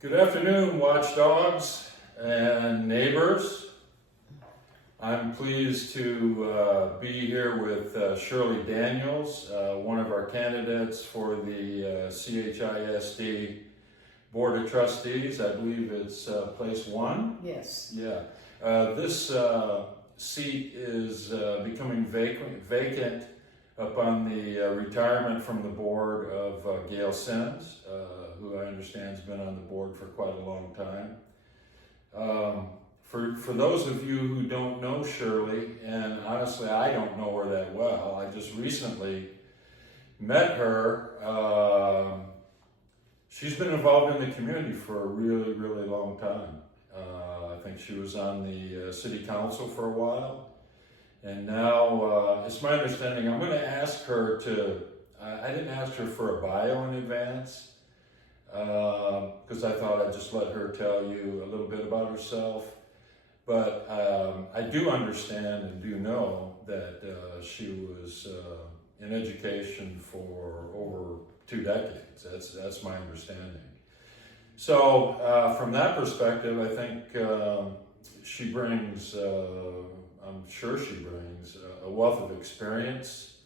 Good afternoon, watchdogs and neighbors. I'm pleased to be here with Shirley Daniels, one of our candidates for the CHISD Board of Trustees. I believe it's place one. Yes. Yeah. This seat is becoming vacant upon the retirement from the board of Gail Sims, who I understand has been on the board for quite a long time. For those of you who don't know Shirley, and honestly I don't know her that well, I just recently met her. She's been involved in the community for a really, really long time. I think she was on the city council for a while. And now, it's my understanding, I'm going to ask her to, I didn't ask her for a bio in advance, because I thought I'd just let her tell you a little bit about herself. But I do understand and do know that she was in education for over 2 decades. That's my understanding. So from that perspective, I think she brings, I'm sure she brings a wealth of experience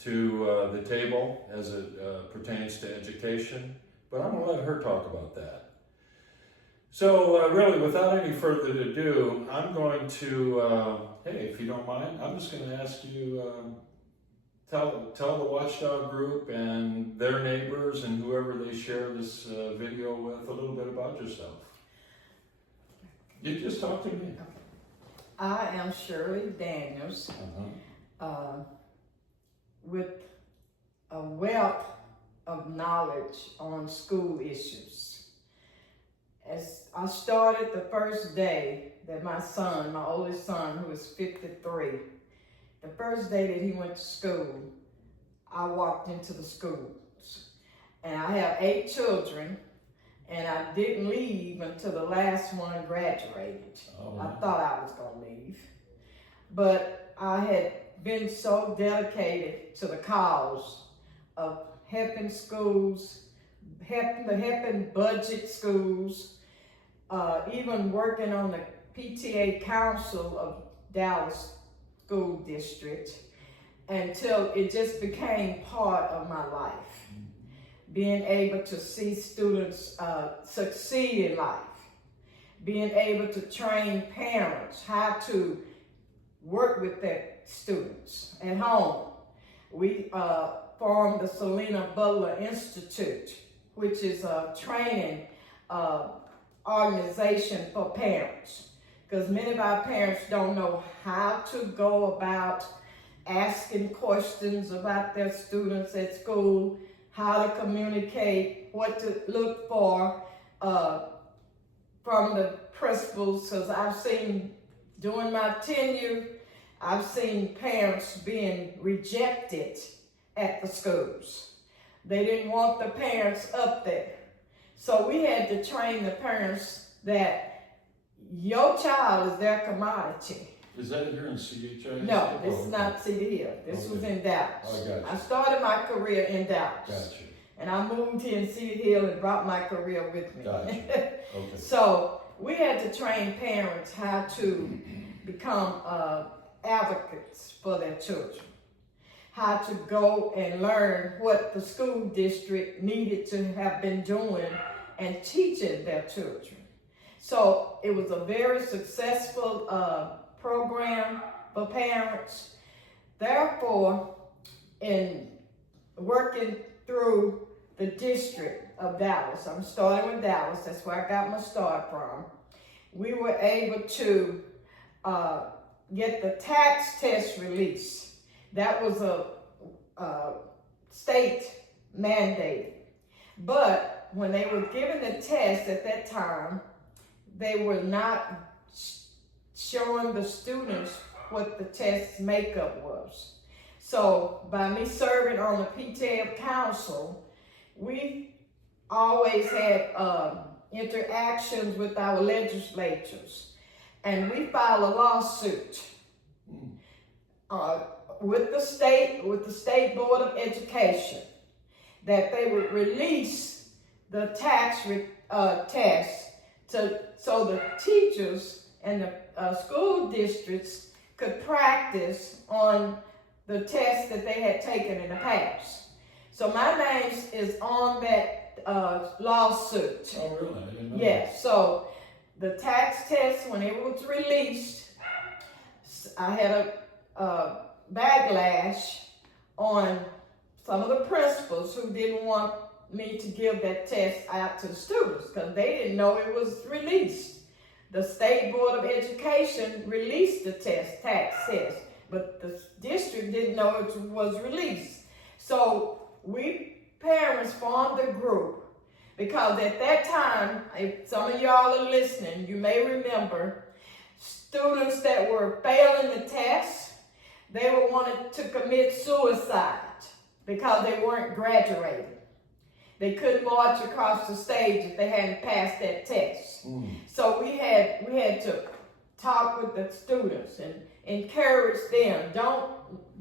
to the table as it pertains to education, but I'm going to let her talk about that. So really, without any further ado, I'm going to, hey, if you don't mind, I'm just going to ask you, tell the Watchdog group and their neighbors and whoever they share this video with a little bit about yourself. You just talk to me. I am Shirley Daniels, with a wealth of knowledge on school issues. As I started the first day that my son, my oldest son, who is 53, the first day that he went to school, I walked into the schools. And I have 8 children, and I didn't leave until the last one graduated. Oh, I thought I was going to leave. But I had been so dedicated to the cause of helping schools, helping budget schools, even working on the PTA Council of Dallas School District, until it just became part of my life. Being able to see students succeed in life, being able to train parents how to work with their students at home. We formed the Selena Butler Institute, which is a training organization for parents, because many of our parents don't know how to go about asking questions about their students at school, how to communicate, what to look for from the principals. Because I've seen, during my tenure, I've seen parents being rejected at the schools. They didn't want the parents up there. So we had to train the parents that your child is their commodity. Is that here in CHISD? No, this is not Cedar Hill. This was in Dallas. Oh, I got you. I started my career in Dallas. Got you. And I moved here in Cedar Hill and brought my career with me. Got you. Okay. So we had to train parents how to become advocates for their children, how to go and learn what the school district needed to have been doing and teaching their children. So it was a very successful program for parents. Therefore, in working through the district of Dallas, I'm starting with Dallas, that's where I got my start from, we were able to get the tax test release. That was a state mandate. But when they were given the test at that time, they were not showing the students what the test makeup was. So by me serving on the PTA Council, we always had interactions with our legislatures, and we filed a lawsuit with the State Board of Education that they would release the tax tests so the teachers and the school districts could practice on the tests that they had taken in the past. So my name is on that lawsuit. Oh, really? I didn't know Yes. So the tax test, when it was released, I had a backlash on some of the principals who didn't want me to give that test out to the students because they didn't know it was released. The State Board of Education released the tax test, but the district didn't know it was released. So we parents formed a group because at that time, if some of y'all are listening, you may remember students that were failing the test, they were wanted to commit suicide because they weren't graduating. They couldn't march across the stage if they hadn't passed that test. So we had to talk with the students and encourage them. Don't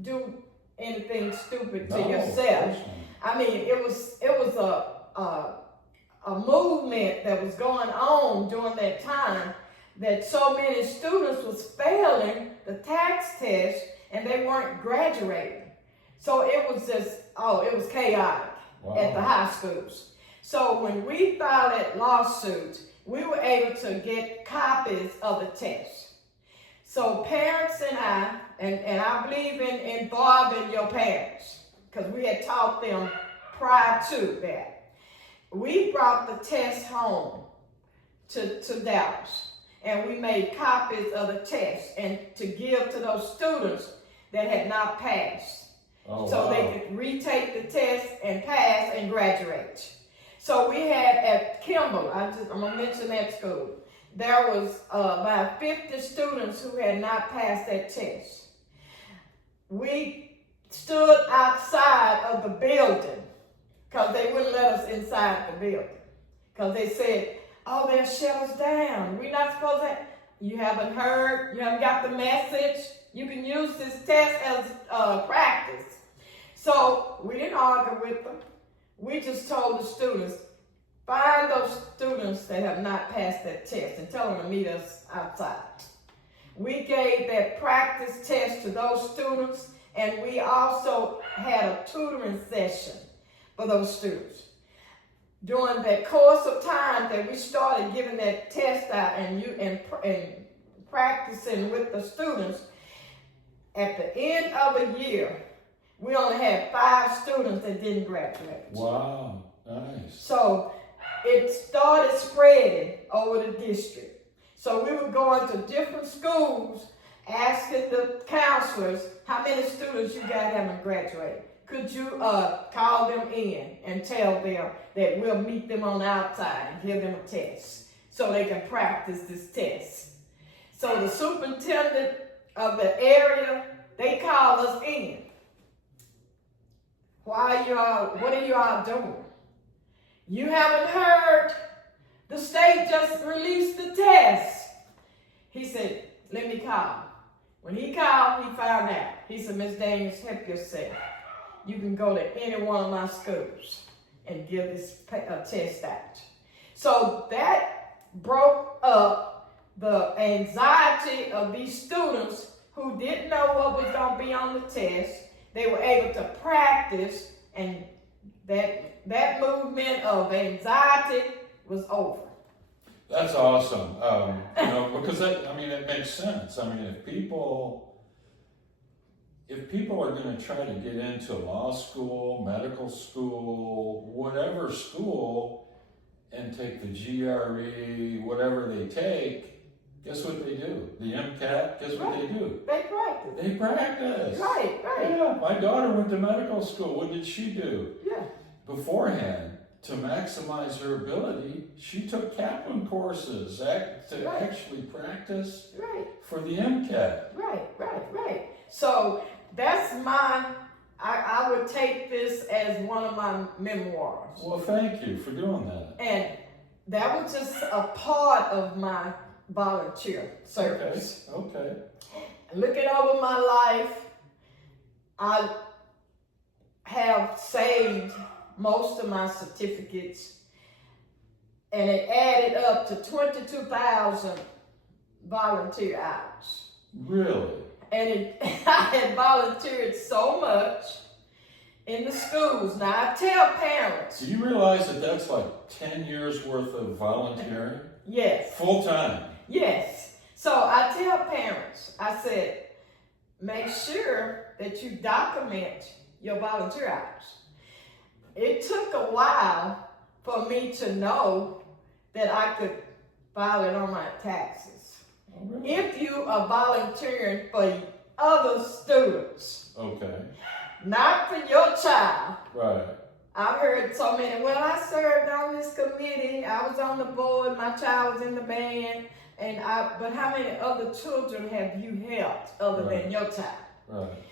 do anything stupid to yourself. I mean, it was a movement that was going on during that time that so many students was failing the tax test and they weren't graduating. So it was just, it was chaotic at the high schools. So when we filed that lawsuit, we were able to get copies of the test. So parents and I believe in involving your parents because we had taught them prior to that. We brought the test home to Dallas and we made copies of the test and to give to those students that had not passed. They could retake the test and pass and graduate. So we had at Kimball, I'm gonna mention that school, there was about 50 students who had not passed that test. We stood outside of the building because they wouldn't let us inside the building because they said, they'll shut us down. We're not supposed to. You haven't heard, you haven't got the message. You can use this test as practice. So we didn't argue with them. We just told the students, find those students that have not passed that test and tell them to meet us outside. We gave that practice test to those students, and we also had a tutoring session for those students. During that course of time that we started giving that test out and practicing with the students, at the end of a year, we only had 5 students that didn't graduate. Wow, nice. So it started spreading over the district. So we were going to different schools asking the counselors how many students you got haven't graduated. Could you call them in and tell them that we'll meet them on the outside and give them a test so they can practice this test. So the superintendent of the area, they called us in. What are you all doing? You haven't heard? The state just released the test. He said, let me call. When he called, he found out. He said, Miss Daniels, help yourself. You can go to any one of my schools and give this test out. So that broke up the anxiety of these students who didn't know what was going to be on the test. They were able to practice, and that movement of anxiety was over. That's awesome. Because it makes sense. I mean, if people are going to try to get into law school, medical school, whatever school, and take the GRE, whatever they take, guess what they do? The MCAT, guess what they do? They practice. They practice. Right. Yeah, my daughter went to medical school. What did she do? Yeah. Beforehand, to maximize her ability, she took Kaplan courses to actually practice for the MCAT. Right. So that's I would take this as one of my memoirs. Well, thank you for doing that. And that was just a part of my volunteer service. Okay. Looking over my life, I have saved most of my certificates and it added up to 22,000 volunteer hours. Really? And I had volunteered so much in the schools. Now I tell parents. Do you realize that that's like 10 years worth of volunteering? Yes. Full time? Yes. So I tell parents, I said, make sure that you document your volunteer hours. It took a while for me to know that I could file it on my taxes. Oh, really? If you are volunteering for other students, Okay. not for your child. Right. I've heard so many, well, I served on this committee, I was on the board, my child was in the band, but how many other children have you helped other than your child? Right.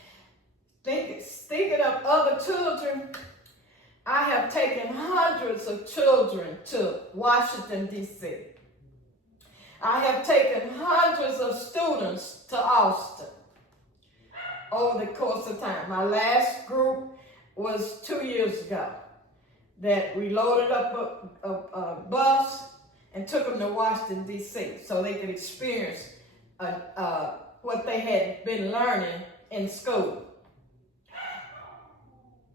Thinking of other children, I have taken hundreds of children to Washington, D.C. I have taken hundreds of students to Austin over the course of time. My last group was 2 years ago that we loaded up a bus and took them to Washington, D.C. so they could experience what they had been learning in school.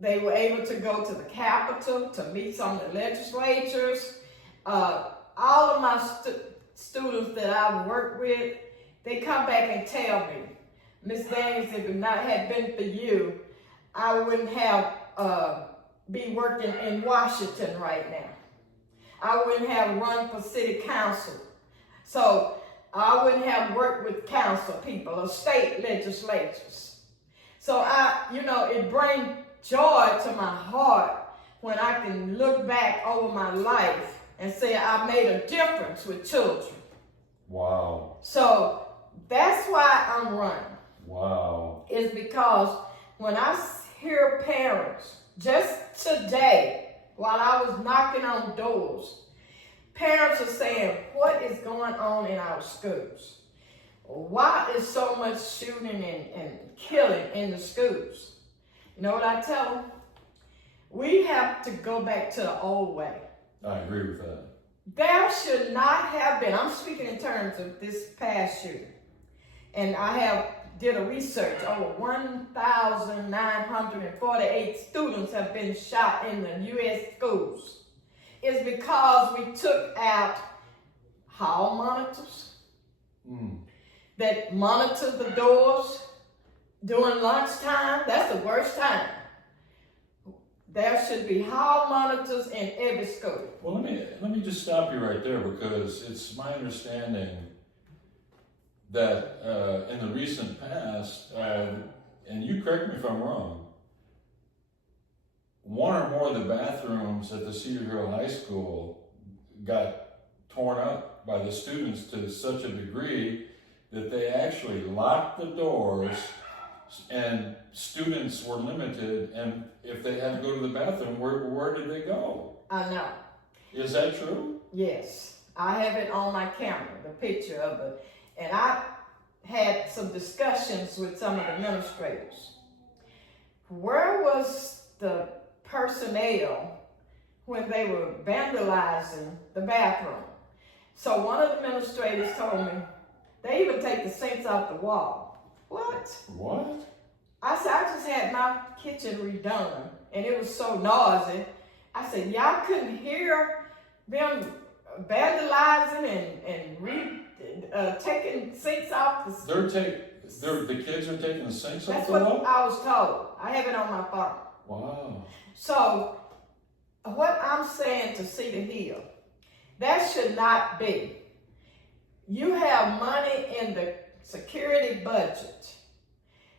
They were able to go to the Capitol to meet some of the legislatures. All of my students that I've worked with, they come back and tell me, Miss Daniels, if it not had been for you, I wouldn't have be working in Washington right now. I wouldn't have run for city council. So I wouldn't have worked with council people or state legislatures. So it brings joy to my heart when I can look back over my life and say I made a difference with children. Wow. So that's why I'm running. Wow. Is because when I hear parents, just today, while I was knocking on doors, parents are saying, what is going on in our schools? Why is so much shooting and killing in the schools? You know what I tell them? We have to go back to the old way. I agree with that. There should not have been, I'm speaking in terms of this past year, and I did a research, over 1,948 students have been shot in the U.S. schools. It's because we took out hall monitors that monitor the doors during lunchtime. That's the worst time. There should be hall monitors in every school. Well, let me just stop you right there, because it's my understanding that in the recent past, and you correct me if I'm wrong, one or more of the bathrooms at the Cedar Hill High School got torn up by the students to such a degree that they actually locked the doors, and students were limited, and if they had to go to the bathroom, where did they go? I know. Is that true? Yes. I have it on my camera, the picture of it. And I had some discussions with some of the administrators. Where was the personnel when they were vandalizing the bathroom? So one of the administrators told me, they even take the sinks off the wall. What? What? I said, I just had my kitchen redone, and it was so noisy. I said, y'all couldn't hear them vandalizing and taking sinks off the... The kids are taking the sinks off That's the what wall? I was told. I have it on my phone. Wow. So, what I'm saying to Cedar Hill, that should not be. You have money in the security budget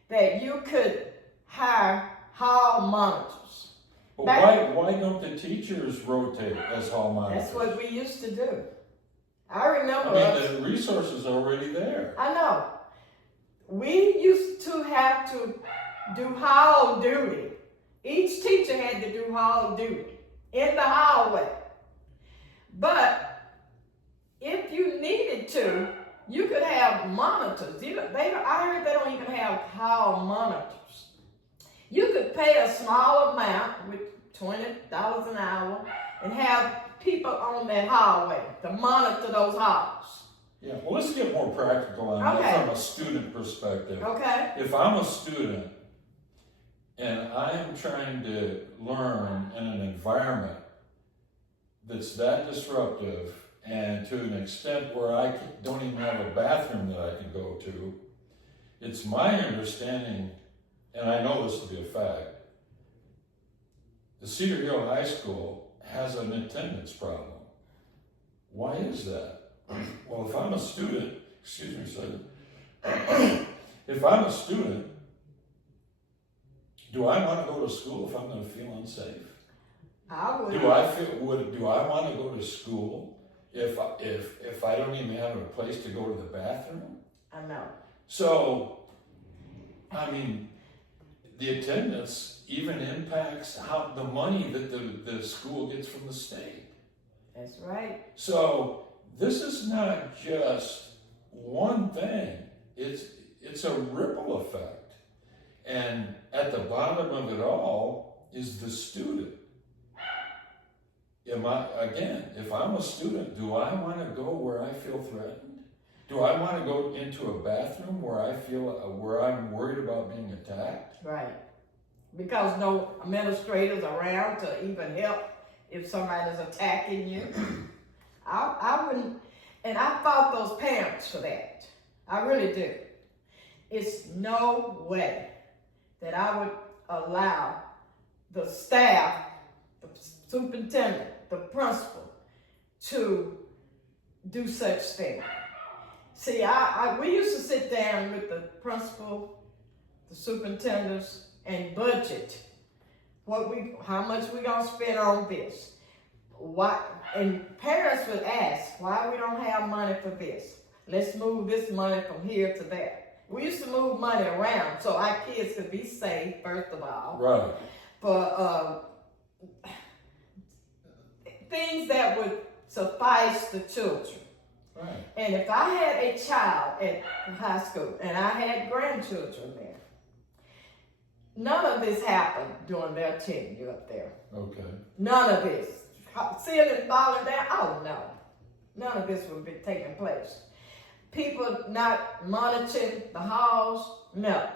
that you could hire hall monitors. But why don't the teachers rotate as hall monitors? That's what we used to do. I remember. The resources are already there. I know. We used to have to do hall duty. Each teacher had to do hall duty in the hallway. But if you needed to, you could have monitors. I heard they don't even have hall monitors. You could pay a small amount, with $20 an hour, and have people on that hallway to monitor those halls. Yeah, well, let's get more practical on Okay. that from a student perspective. Okay? If I'm a student and I am trying to learn in an environment that's that disruptive and to an extent where I don't even have a bathroom that I can go to, it's my understanding, and I know this to be a fact, the Cedar Hill High School has an attendance problem. Why is that? Well, if I'm a student, excuse me a second, if I'm a student, do I want to go to school if I'm going to feel unsafe? I would. Do I want to go to school if I don't even have a place to go to the bathroom? I know. So, I mean, the attendance even impacts how the money that the school gets from the state. That's right. So this is not just one thing. It's a ripple effect. And at the bottom of it all is the student. If I'm a student, do I want to go where I feel threatened? Do I want to go into a bathroom where I'm worried about being attacked? Right. Because no administrators around to even help if somebody's attacking you. I wouldn't, and I fought those parents for that. I really do. It's no way that I would allow the staff, the superintendent, the principal, to do such thing. See, we used to sit down with the principal, the superintendents, and budget how much we gonna spend on this. Why? And parents would ask, why we don't have money for this? Let's move this money from here to there. We used to move money around so our kids could be safe, first of all. Right. For things that would suffice the children. Right. And if I had a child at high school and I had grandchildren there, none of this happened during their tenure up there. Okay. None of this. Ceiling falling down, oh no. None of this would be taking place. People not monitoring the halls, no.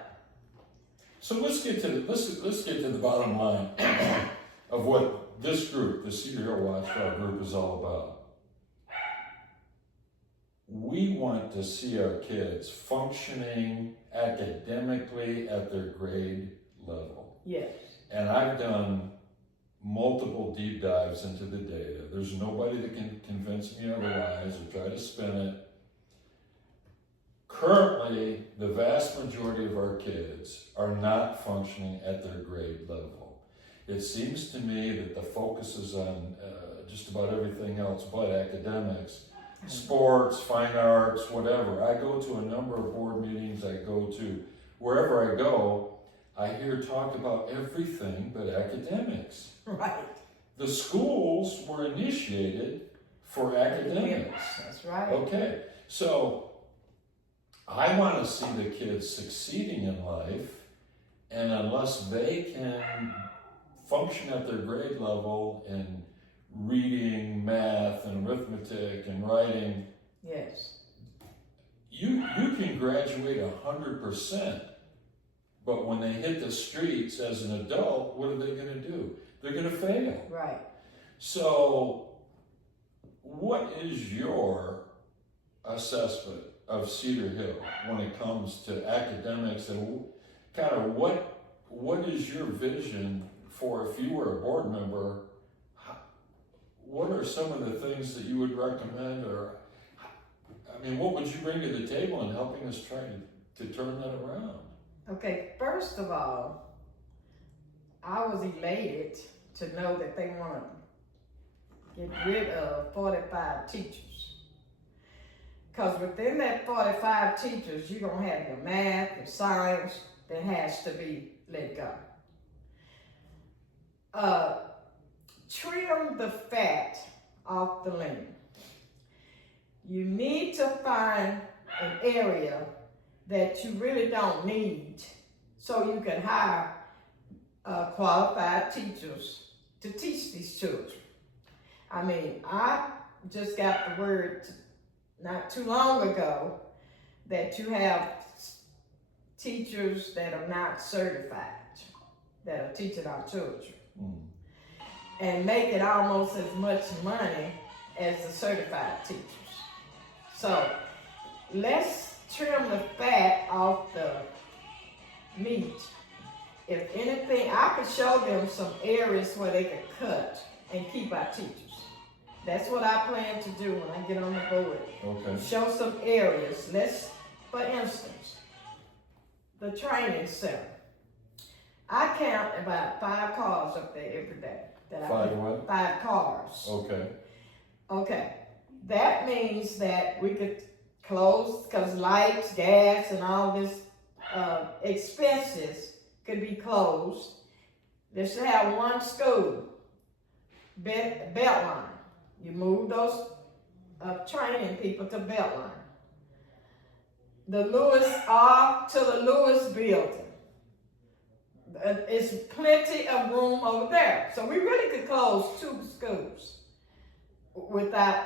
So let's get to the bottom line of what this group, the Cedar Hill Watchdog Group, is all about. We want to see our kids functioning academically at their grade level. Yes. And I've done multiple deep dives into the data. There's nobody that can convince me otherwise or try to spin it. Currently, the vast majority of our kids are not functioning at their grade level. It seems to me that the focus is on just about everything else but academics, sports, fine arts, whatever. I go to a number of board meetings, I go to wherever I go, I hear talk about everything but academics. Right. The schools were initiated for academics. That's right. Okay, so I want to see the kids succeeding in life, and unless they can function at their grade level in reading, math, and arithmetic, and writing, Yes. you can graduate 100%, but when they hit the streets as an adult, what are they going to do? They're going to fail. Right. So, what is your assessment of Cedar Hill when it comes to academics, and kind of what is your vision for if you were a board member? What are some of the things that you would recommend, or I mean, what would you bring to the table in helping us try to turn that around? Okay, first of all, I was elated to know that they want to get rid of 45 teachers. Because within that 45 teachers, you're going to have your math, your science, that has to be let go. Trim the fat off the lean. You need to find an area that you really don't need so you can hire qualified teachers to teach these children. I mean, I just got the word not too long ago that you have teachers that are not certified that are teaching our children and making almost as much money as the certified teachers. So let's trim the fat off the meat. If anything, I could show them some areas where they could cut and keep our teachers. That's what I plan to do when I get on the board. Okay. Show some areas. Let's, for instance, the training center. I count about 5 cars up there every day. What? 5 cars. Okay. Okay. That means that we could close, because lights, gas, and all this expenses could be closed. They should have one school, Beltline. You move those training people to Beltline. The Lewis to the Lewis building. It's plenty of room over there. So we really could close 2 schools without,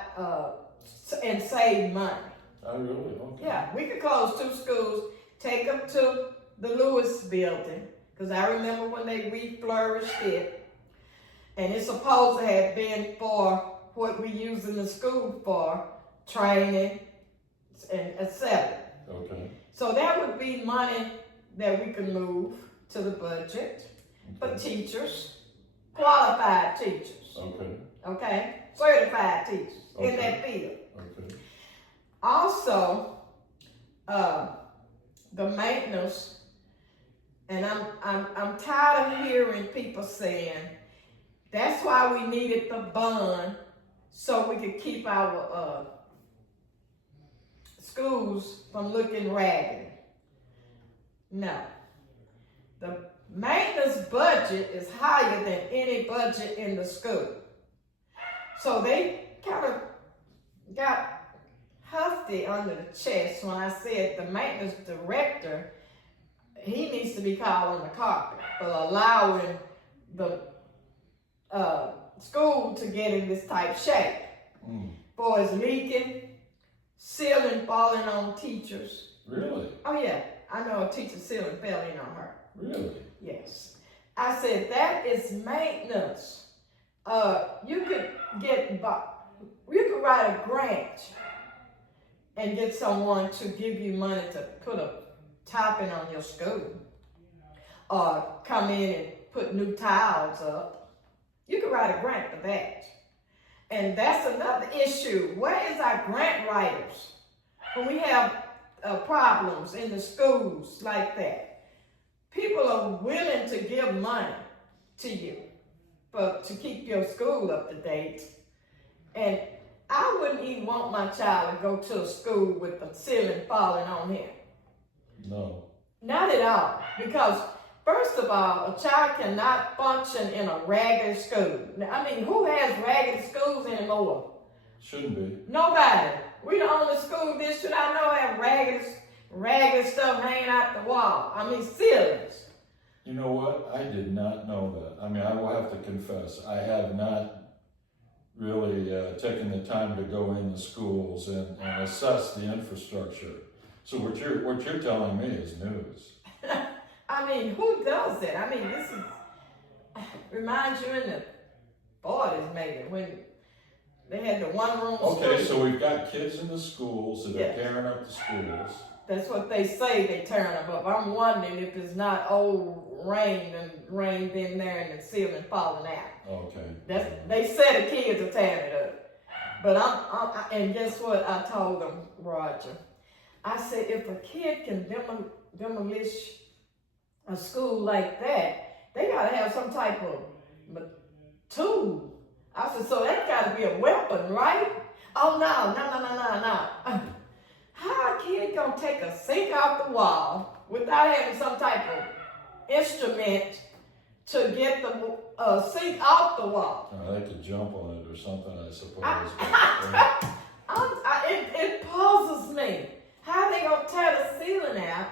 and save money. Oh, really? Okay. Yeah, we could close 2 schools, take them to the Lewis building, because I remember when they reflourished it, and it's supposed to have been for what we use in the school for, training and etc. Okay. So that would be money that we could move to the budget for teachers, qualified teachers, okay, certified teachers in that field. Okay. Also, the maintenance, and I'm tired of hearing people saying that's why we needed the bond so we could keep our schools from looking ragged. No. The maintenance budget is higher than any budget in the school. So they kind of got hefty under the chest when I said the maintenance director, he needs to be called on the carpet for allowing the school to get in this type shape. For it's leaking, ceiling falling on teachers. Really? Oh yeah, I know a teacher's ceiling fell in on her. Really? Yes. I said that is maintenance. You could write a grant and get someone to give you money to put a topping on your school, or come in and put new tiles up. You could write a grant for that. And that's another issue. Where is our grant writers when we have problems in the schools like that? People are willing to give money to you to keep your school up to date. And I wouldn't even want my child to go to a school with the ceiling falling on him. No. Not at all. Because, first of all, a child cannot function in a ragged school. I mean, who has ragged schools anymore? Shouldn't be. Nobody. We the only school district I know have ragged stuff hanging out the wall. I mean, ceilings. You know what? I did not know that. I mean, I will have to confess, I have not really taken the time to go in the schools and assess the infrastructure. So what you're telling me is news. I mean, who does that? I mean, this reminds you in the 40s maybe when they had the one-room Okay, school. so we've got kids in the schools that are tearing up the schools. That's what they say, they tearing them up. I'm wondering if it's not old rained in there and the ceiling falling out. Okay. They say the kids are tearing it up. But and guess what I told them, Roger? I said, if a kid can demolish a school like that, they gotta have some type of tool. I said, so that's gotta be a weapon, right? Oh no. How a kid gonna take a sink off the wall without having some type of instrument to get the sink off the wall? They could jump on it or something, I suppose. It puzzles me. How they gonna tear the ceiling out?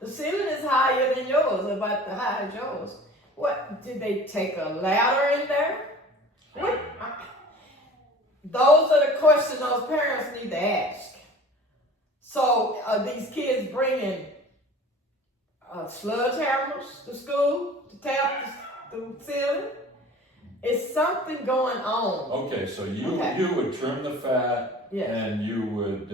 The ceiling is higher than yours, about the high as yours. What, did they take a ladder in there? What? those are the questions those parents need to ask. So are these kids bringing sledgehammers to school to tap the ceiling? Is something going on? Okay, so you would trim the fat, Yes. and you would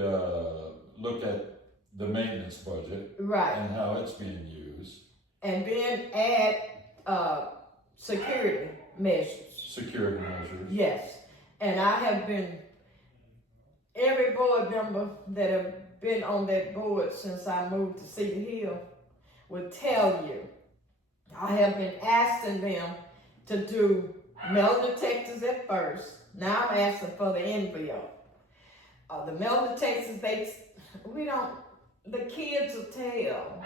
look at the maintenance budget Right. and how it's being used. And then add security measures. Security measures. Yes. And I have been, every board member that have been on that board since I moved to Cedar Hill would tell you, I have been asking them to do metal detectors at first. Now I'm asking for the envelope. The metal detectors, the kids will tell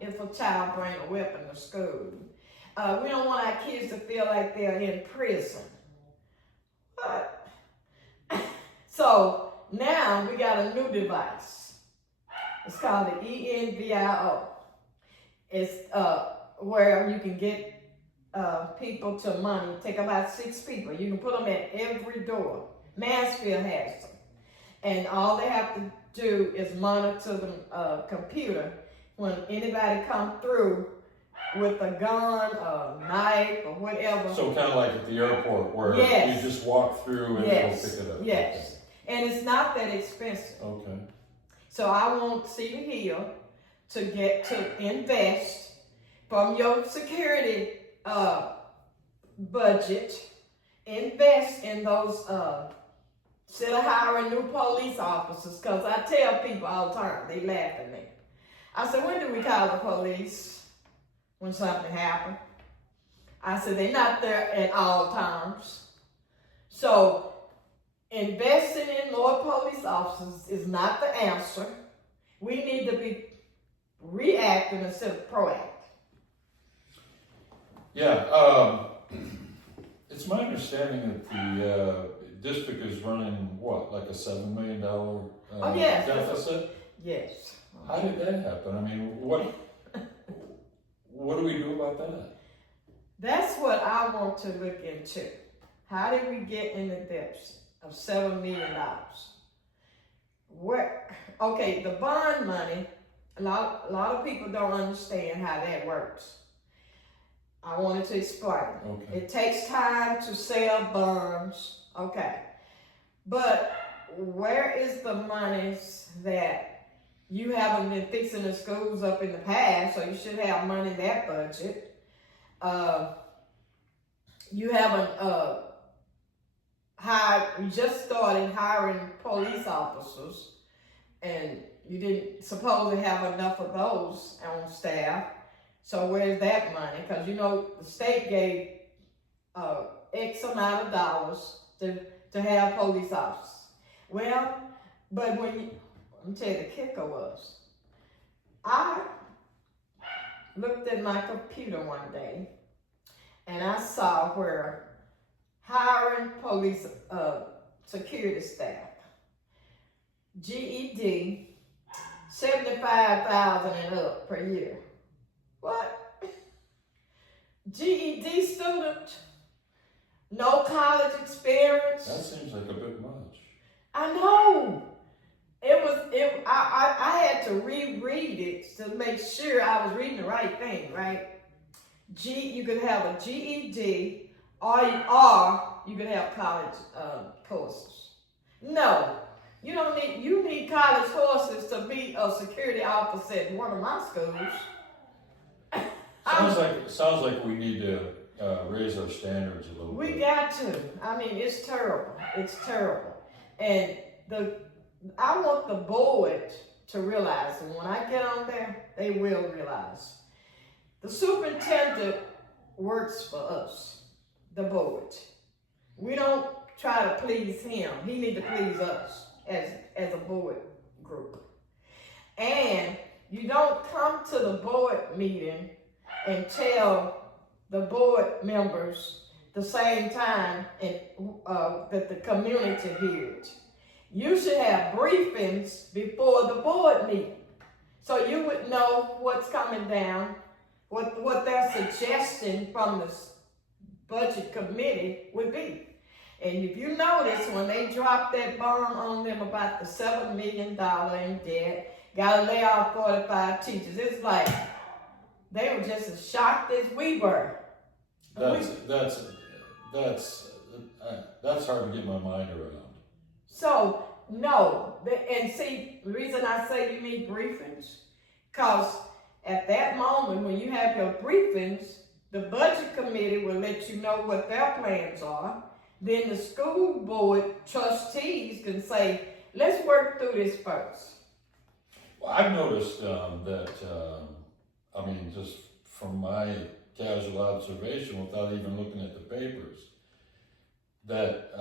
if a child bring a weapon to school. We don't want our kids to feel like they're in prison. But, so now we got a new device. It's called the ENVIO. It's where you can get people to money. Take about 6 people. You can put them at every door. Mansfield has them. And all they have to do is monitor the computer when anybody come through with a gun, a knife, or whatever. So kind of like at the airport where Yes. you just walk through and Yes. go pick it up. Yes. And it's not that expensive. Okay. So I want Cedar Hill to invest from your security budget, invest in those, instead of hiring new police officers, because I tell people all the time, they laugh at me. I said, when do we call the police? When something happened. I said, they're not there at all times. So investing in more police officers is not the answer. We need to be reactive instead of proactive. Yeah, it's my understanding that the district is running like a $7 million Yes. deficit? Yes. How did that happen? I mean, what do we do about that? That's what I want to look into. How did we get in the deficit of $7 million? Okay, the bond money, a lot of people don't understand how that works. I wanted to explain. Okay. It takes time to sell bonds, okay. But where is the monies that you haven't been fixing the schools up in the past, so you should have money in that budget. You haven't you just started hiring police officers, and you didn't suppose to have enough of those on staff. So where's that money? Because the state gave X amount of dollars to have police officers. Well, but let me tell you, the kicker was, I looked at my computer one day and I saw where hiring police security staff, GED, $75,000 and up per year. What? GED student, no college experience. That seems like a bit much. I know. I had to reread it to make sure I was reading the right thing, right? You could have a GED or you could have college courses. No, you need college courses to be a security officer at one of my schools. Sounds like we need to raise our standards a little bit. We got to. I mean, it's terrible. It's terrible. And I want the board to realize, and when I get on there, they will realize. The superintendent works for us, the board. We don't try to please him. He needs to please us as a board group. And you don't come to the board meeting and tell the board members the same time that the community hears. You should have briefings before the board meeting, so you would know what's coming down, what their suggestion from the budget committee would be. And if you notice, when they dropped that bomb on them about the $7 million in debt, gotta lay off 45 teachers, it's like they were just as shocked as we were. That's hard to get my mind around. So, no, and see, the reason I say you need briefings, because at that moment when you have your briefings, the budget committee will let you know what their plans are. Then the school board trustees can say, let's work through this first. Well, I've noticed just from my casual observation, without even looking at the papers, that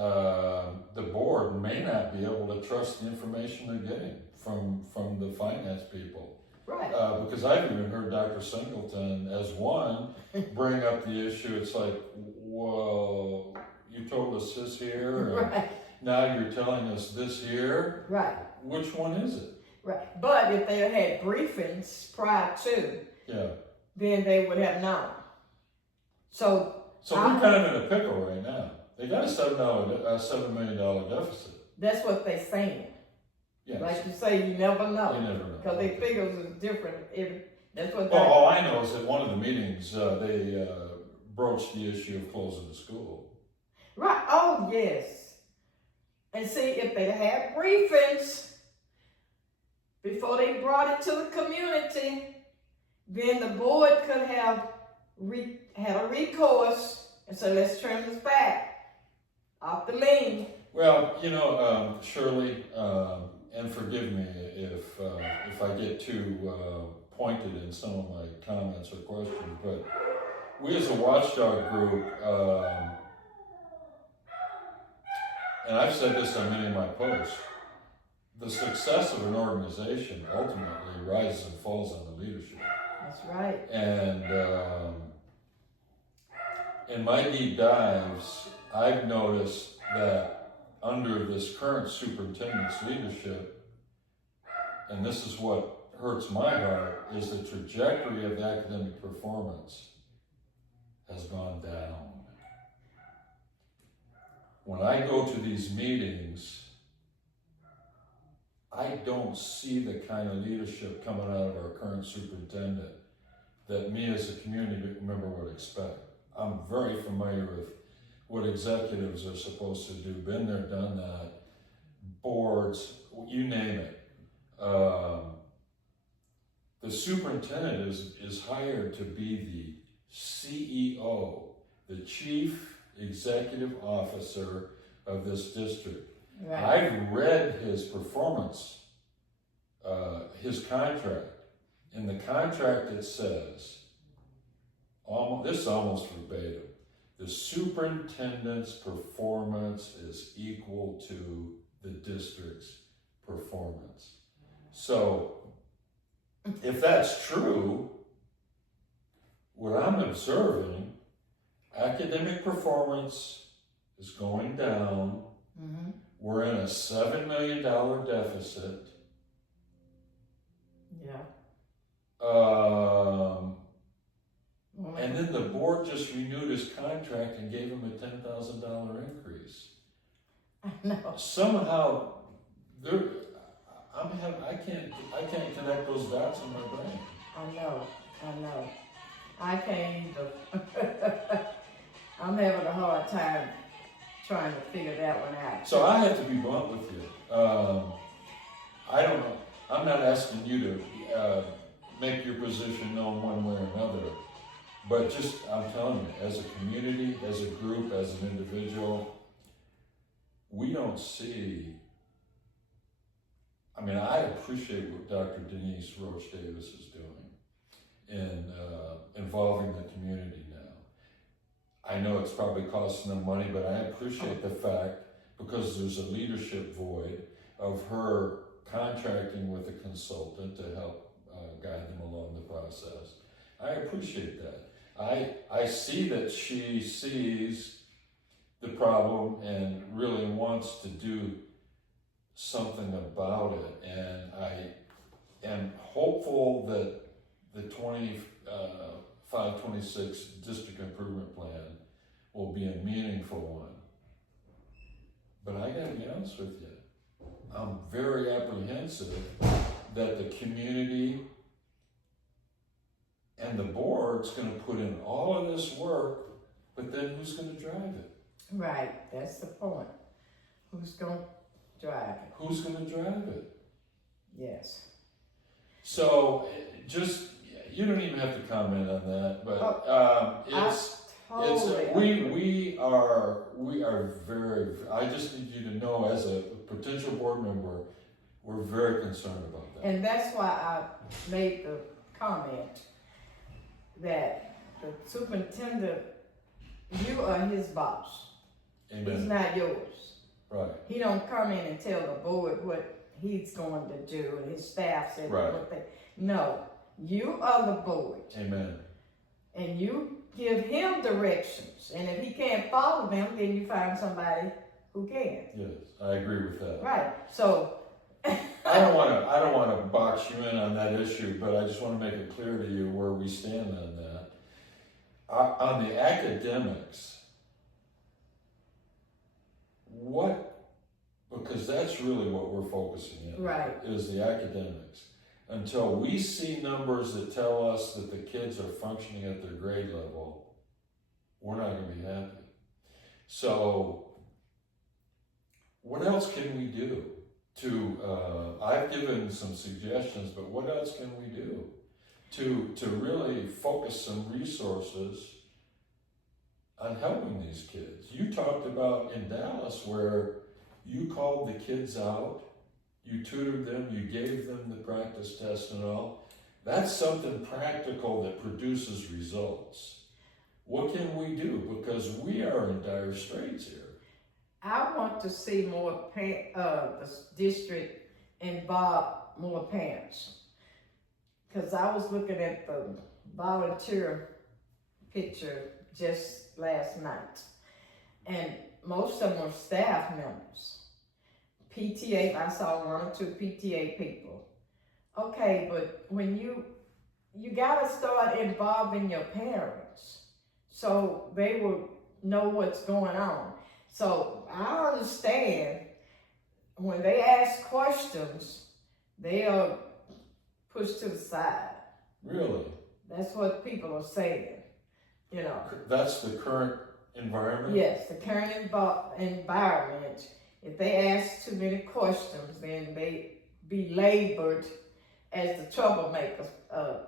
the board may not be able to trust the information they're getting from the finance people. Right. Because I've even heard Dr. Singleton, as one, bring up the issue. It's like, well, you told us this here, and right. now you're telling us this here. Right. Which one is it? Right. But if they had briefings prior to, then they would have known. So we're kind of in a pickle right now. They got a $7 million deficit. That's what they're saying. Yes. Like you say, you never know. You never know. Because their figures is different. That's what. Well, all I know is that one of the meetings they broached the issue of closing the school. Right. Oh yes. And see, if they had briefings before they brought it to the community, then the board could have had a recourse and said, let's turn this back off the lien. Well, Shirley, and forgive me if I get too pointed in some of my comments or questions, but we as a watchdog group, and I've said this on many of my posts, the success of an organization ultimately rises and falls on the leadership. That's right. And in my deep dives, I've noticed that under this current superintendent's leadership, and this is what hurts my heart, is the trajectory of academic performance has gone down. When I go to these meetings, I don't see the kind of leadership coming out of our current superintendent that me as a community member would expect. I'm very familiar with what executives are supposed to do. Been there, done that. Boards, you name it. The superintendent is hired to be the CEO, the chief executive officer of this district. Right. I've read his performance, his contract. In the contract it says, this is almost verbatim, the superintendent's performance is equal to the district's performance. So, if that's true, what I'm observing, academic performance is going down. Mm-hmm. We're in a $7 million deficit. Yeah. And then the board just renewed his contract and gave him a $10,000 increase. I know. Somehow, I can't connect those dots in my brain. I know. I can't either. I'm having a hard time trying to figure that one out. So I have to be blunt with you. I don't know. I'm not asking you to make your position known one way or another. But I'm telling you, as a community, as a group, as an individual, we don't see. I appreciate what Dr. Denise Roach Davis is doing in involving the community now. I know it's probably costing them money, but I appreciate the fact, because there's a leadership void, of her contracting with a consultant to help guide them along the process. I appreciate that. I see that she sees the problem and really wants to do something about it, and I am hopeful that the 25-26 district improvement plan will be a meaningful one. But I gotta be honest with you, I'm very apprehensive that the community and the board's gonna put in all of this work, but then who's gonna drive it? Right, that's the point. Who's gonna drive it? Who's gonna drive it? Yes. So, just, you don't even have to comment on that, but we are very, I just need you to know as a potential board member, we're very concerned about that. And that's why I made the comment that the superintendent, you are his boss. Amen. He's not yours. Right. He don't come in and tell the board what he's going to do and his staff said Right. what they, no, you are the board. Amen. And you give him directions. And if he can't follow them, then you find somebody who can. Yes, I agree with that. Right. So I don't want to box you in on that issue, but I just want to make it clear to you where we stand on that. On the academics, because that's really what we're focusing in, right. is the academics. Until we see numbers that tell us that the kids are functioning at their grade level, we're not going to be happy. So, what else can we do? I've given some suggestions, but what else can we do to really focus some resources on helping these kids? You talked about in Dallas where you called the kids out, you tutored them, you gave them the practice test and all. That's something practical that produces results. What can we do? Because we are in dire straits here. I want to see more the district involve more parents. Because I was looking at the volunteer picture just last night. And most of them are staff members. PTA, I saw 1 or 2 PTA people. Okay, but when you gotta start involving your parents so they will know what's going on. So I understand when they ask questions, they are pushed to the side. Really? That's what people are saying, you know. That's the current environment? Yes, the current environment. If they ask too many questions, then they be labeled as the troublemaker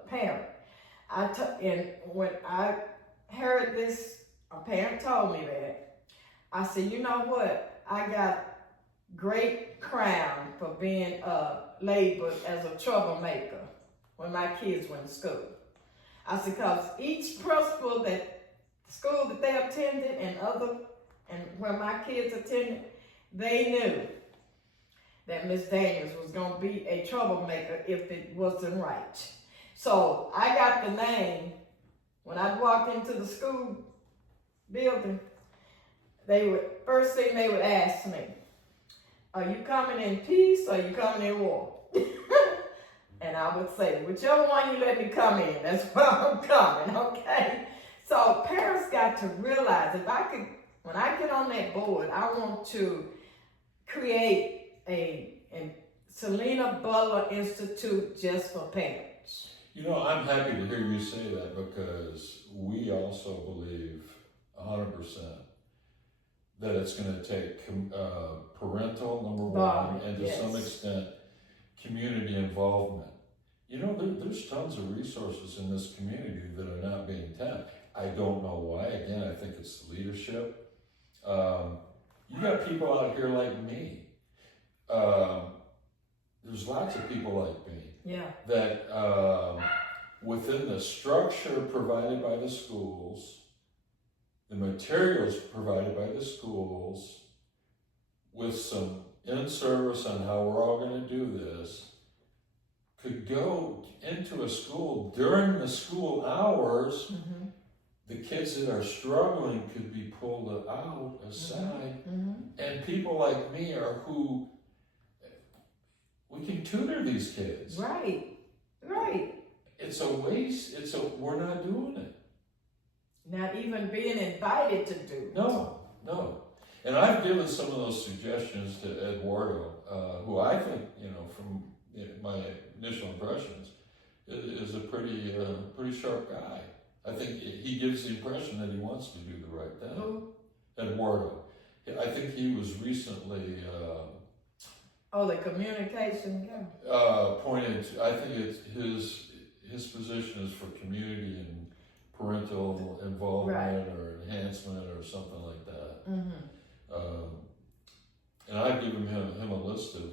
parent. And when I heard this, a parent told me that, I said, you know what? I got great crown for being labeled as a troublemaker when my kids went to school. I said, because each principal school that they attended and where my kids attended, they knew that Miss Daniels was going to be a troublemaker if it wasn't right. So I got the name. When I walked into the school building, first thing they would ask me, are you coming in peace or are you coming in war? And I would say, whichever one you let me come in, that's where I'm coming, okay? So parents got to realize when I get on that board, I want to create a Selena Butler Institute just for parents. You know, I'm happy to hear you say that because we also believe 100% that it's going to take parental, number one, and to some extent, community involvement. You know, there's tons of resources in this community that are not being tapped. I don't know why. Again, I think it's leadership. You got people out here like me. There's lots of people like me. Yeah. That within the structure provided by the schools, the materials provided by the schools, with some in-service on how we're all going to do this, could go into a school during the school hours. Mm-hmm. The kids that are struggling could be pulled out, aside, and people like me who we can tutor these kids. Right. It's a waste. We're not doing it. Not even being invited to do it. No. And I've given some of those suggestions to Eduardo, who I think, from my initial impressions, is a pretty sharp guy. I think he gives the impression that he wants to do the right thing. Who? Eduardo. I think he was recently the communication guy. appointed. I think it's his position is for community and parental involvement or enhancement or something like that. And I've given him a list of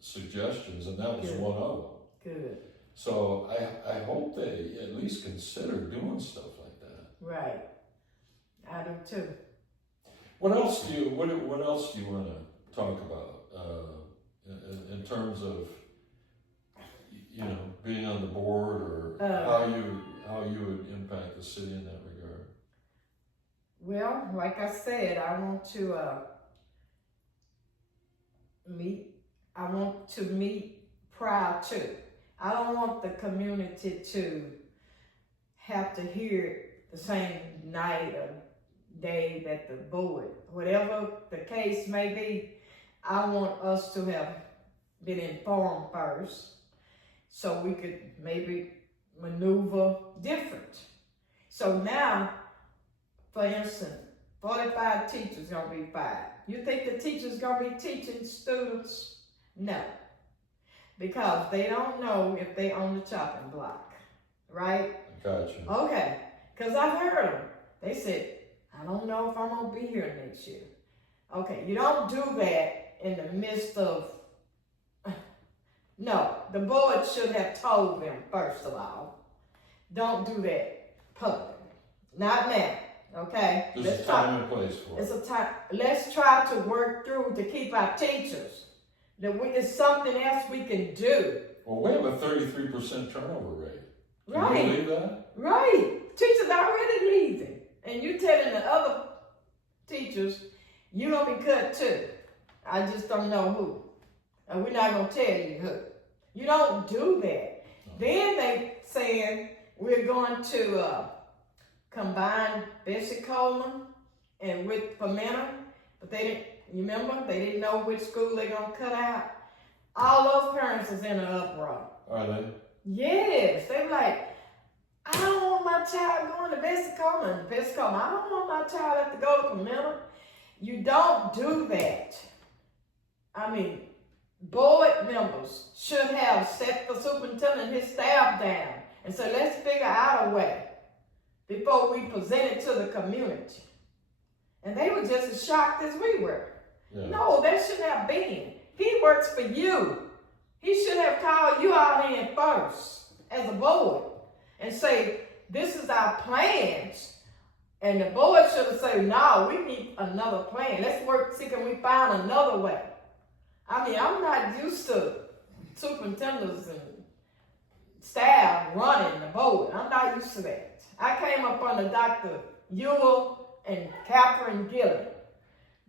suggestions, and that was one of them. Good. So I hope they at least consider doing stuff like that. Right. I do too. What else do you want to talk about in terms of being on the board, or how you would impact the city in that regard? Well, like I said, I want to meet prior to. I don't want the community to have to hear it the same night or day that the board, whatever the case may be, I want us to have been informed first so we could maybe maneuver different. So now, for instance, 45 teachers gonna be fired. You think the teachers gonna be teaching students? No. Because they don't know if they on the chopping block, right? Gotcha. Okay, because I heard them. They said, I don't know if I'm gonna be here next year. Okay, you don't do that in the midst of, no, the board should have told them, first of all, don't do that publicly. Not now, okay? There's a time and place for it. It's a time. Let's try to work through to keep our teachers. It's something else we can do. Well, we have a 33% turnover rate. Can Right. you believe that? Right. Teachers already leaving. And you telling the other teachers, you're going to be cut too. I just don't know who. And we're not going to tell you who. You don't do that. No. Then they saying we're going to combine Bessie Coleman and with Pimento. But they didn't, you remember? They didn't know which school they're going to cut out. All those parents is in an uproar. Are they? Yes. They were like, I don't want my child going to Bessie Coleman. I don't want my child to have to go to Pimento. You don't do that. I mean, board members should have set the superintendent and his staff down and say, let's figure out a way before we present it to the community. And they were just as shocked as we were. Yeah. No, that shouldn't have been. He works for you. He should have called you all in first as a board and say, this is our plans. And the board should have said, no, we need another plan. Let's work, see can we find another way. I mean, I'm not used to superintendents and staff running the board. I'm not used to that. I came up under Dr. Ewell and Catherine Gillen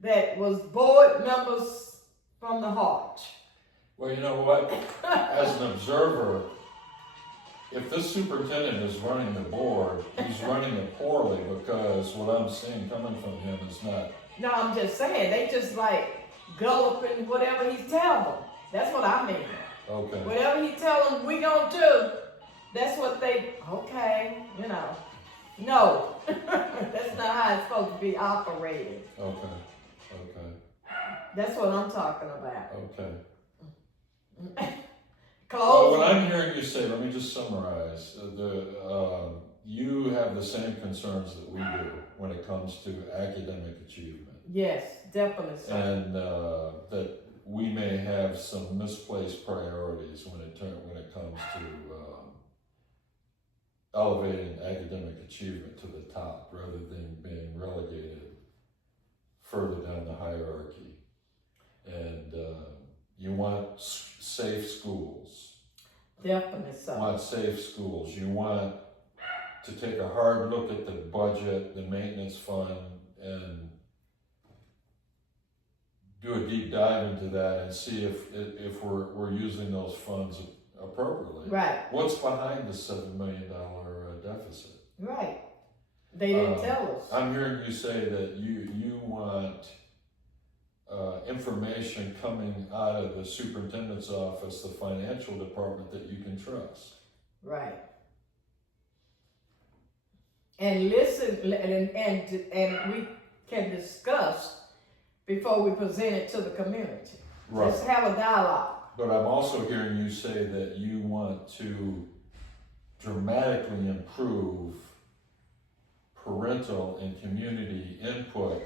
that was board members from the heart. Well, you know what? As an observer, if this superintendent is running the board, he's running it poorly, because what I'm seeing coming from him is not. No, I'm just saying, they just like gulping whatever he's telling them. That's what I mean. Okay. Whatever he tell them we gonna do, that's what they, okay, No, that's not how it's supposed to be operated. Okay. That's what I'm talking about. Okay. Close. What I'm hearing you say, let me just summarize. You have the same concerns that we do when it comes to academic achievement. Yes, definitely so. And that we may have some misplaced priorities when it comes to elevating academic achievement to the top, rather than being relegated further down the hierarchy. And you want safe schools. Definitely so. You want safe schools. You want to take a hard look at the budget, the maintenance fund, and do a deep dive into that and see if we're using those funds appropriately. Right. What's behind the $7 million deficit? Right. They didn't tell us. I'm hearing you say that you want information coming out of the superintendent's office, the financial department, that you can trust. Right. And listen, and we can discuss before we present it to the community. Right. Just have a dialogue. But I'm also hearing you say that you want to dramatically improve parental and community input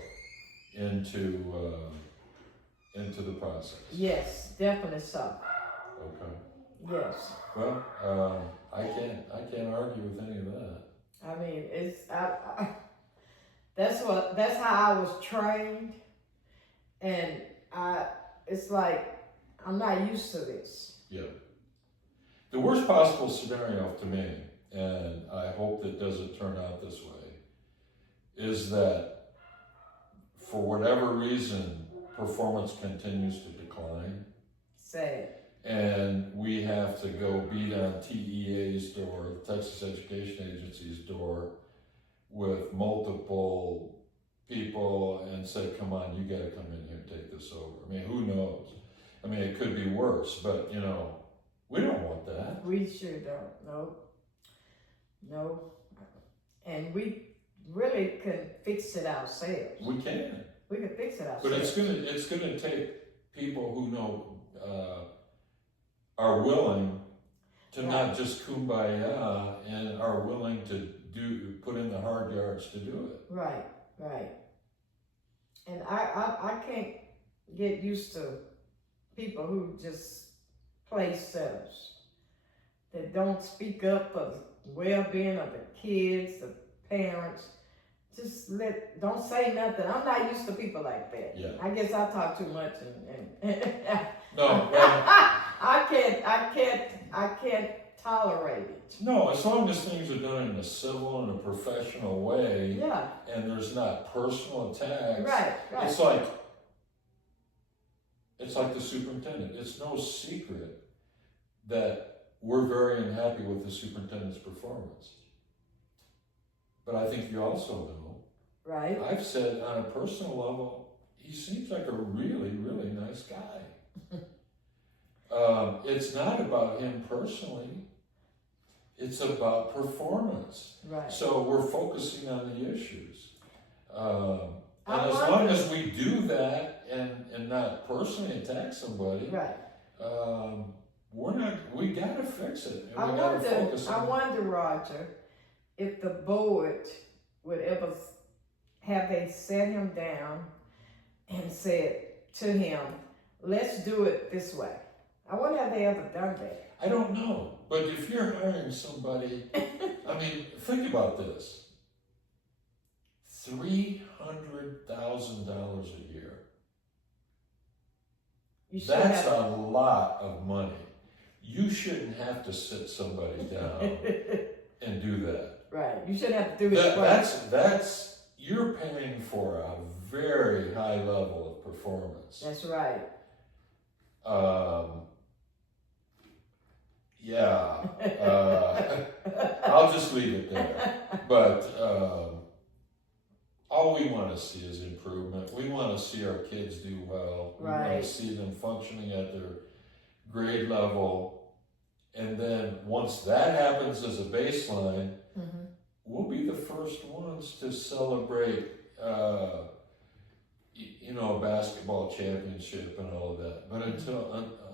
into the process. Yes, definitely so. Okay. Yes. Well, I can't argue with any of that. I mean, that's how I was trained, and it's like I'm not used to this. Yeah. The worst possible scenario to me, and I hope that doesn't turn out this way, is that for whatever reason, performance continues to decline. Sad. And we have to go beat on TEA's door, the Texas Education Agency's door, with multiple people and say, come on, you gotta come in here and take this over. I mean, who knows? I mean, it could be worse, but you know, we don't want that. We sure don't. No. And we really can fix it ourselves. We can. We can fix it ourselves. But it's gonna take people who know, are willing to not just kumbaya and are willing to put in the hard yards to do it. Right. And I can't get used to people who just play selves, that don't speak up for the well-being of the kids, the parents. Just don't say nothing. I'm not used to people like that. Yeah. I guess I talk too much and No, I can't tolerate it. no, as long as things are done in a civil and a professional way, Yeah. and there's not personal attacks. Right. It's like the superintendent. It's no secret that we're very unhappy with the superintendent's performance. But I think you also know, Right. I've said on a personal level, he seems like a really, really nice guy. It's not about him personally. It's about performance. Right. So we're focusing on the issues. And I as wonder- long as we do that and not personally attack somebody, Right. we gotta fix it. And I we gotta focus on wonder, Roger, if the board would ever have they set him down and said to him, let's do it this way. I wonder if they ever done that. I don't know. But if you're hiring somebody, I mean, think about this. $300,000 a year. That's a lot of money. You shouldn't have to sit somebody down and do that. Right. You shouldn't have to do it. That's you're paying for a very high level of performance. That's right. Yeah. I'll just leave it there. But all we want to see is improvement. We want to see our kids do well. We want to see them functioning at their grade level. And then once that happens as a baseline, we'll be the first ones to celebrate, a basketball championship and all of that. But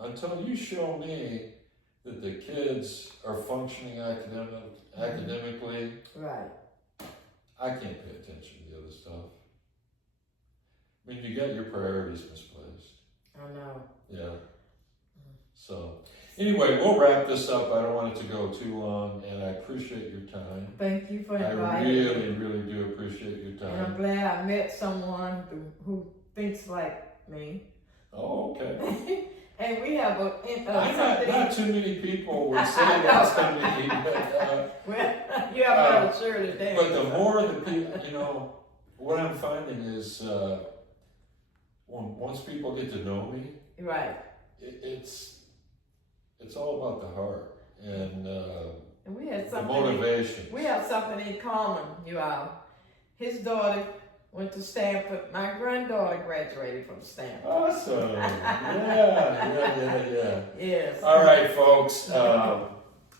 until you show me that the kids are functioning academically, right, I can't pay attention to the other stuff. I mean, you got your priorities misplaced. I know. Yeah. So, anyway, we'll wrap this up. I don't want it to go too long, and I appreciate your time. Thank you for inviting I me. really, really do appreciate your time. And I'm glad I met someone who thinks like me. Oh, okay. And we have Not too many people would say that to me, but well, you have to Shirley there. but the more the people, what I'm finding is once people get to know me, right, it's all about the heart and we had the something. motivation. We have something in common, you all. His daughter Went to Stanford. My granddaughter graduated from Stanford. Awesome. Yeah. Yes. All right, folks.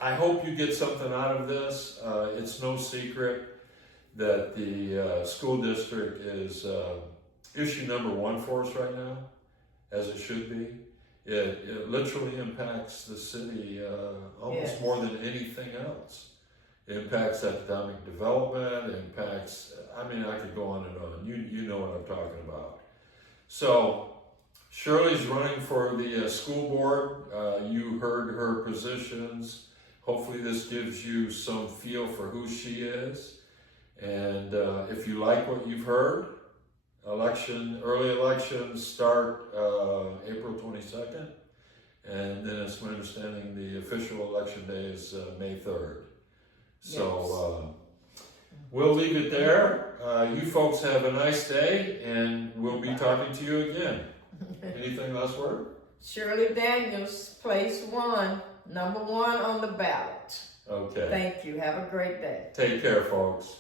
I hope you get something out of this. It's no secret that the school district is issue number one for us right now, as it should be. It literally impacts the city almost Yes. more than anything else. It impacts economic development, impacts, I mean, I could go on and on. You know what I'm talking about. So, Shirley's running for the school board. You heard her positions. Hopefully this gives you some feel for who she is. And if you like what you've heard, early elections start April 22nd. And then it's my understanding the official election day is May 3rd. So we'll leave it there. You folks have a nice day, and we'll be talking to you again. Anything last word? Shirley Daniels, place 1, number 1 on the ballot. Okay. Thank you. Have a great day. Take care, folks.